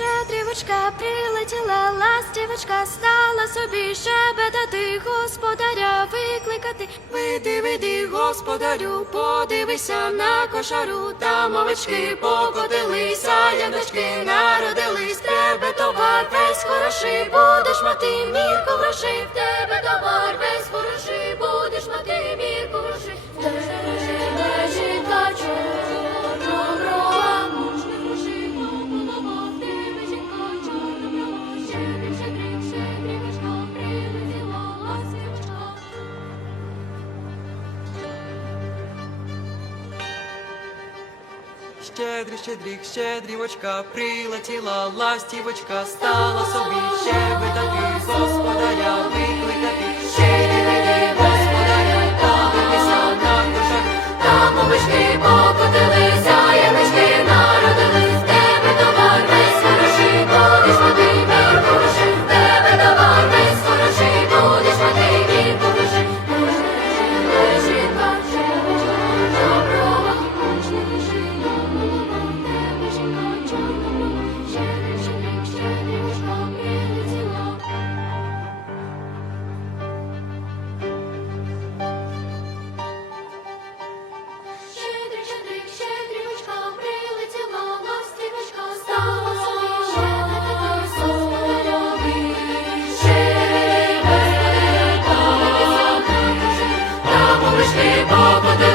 щедрівочка прилетіла, ластівочка стала собі щебетати, господаря викликати. Види, види, господарю, подивися на кошару, там овечки покотилися, яночки народились, тебе товар весь хороший, будеш мати мірку грошей, Щедрий, щедрик, щедрівочка, прилетіла ластівочка, стала собі щебетати, господаря. Викликати. Щедрий, господаря, та подивися на Там овечки покотилися, помишки, Богу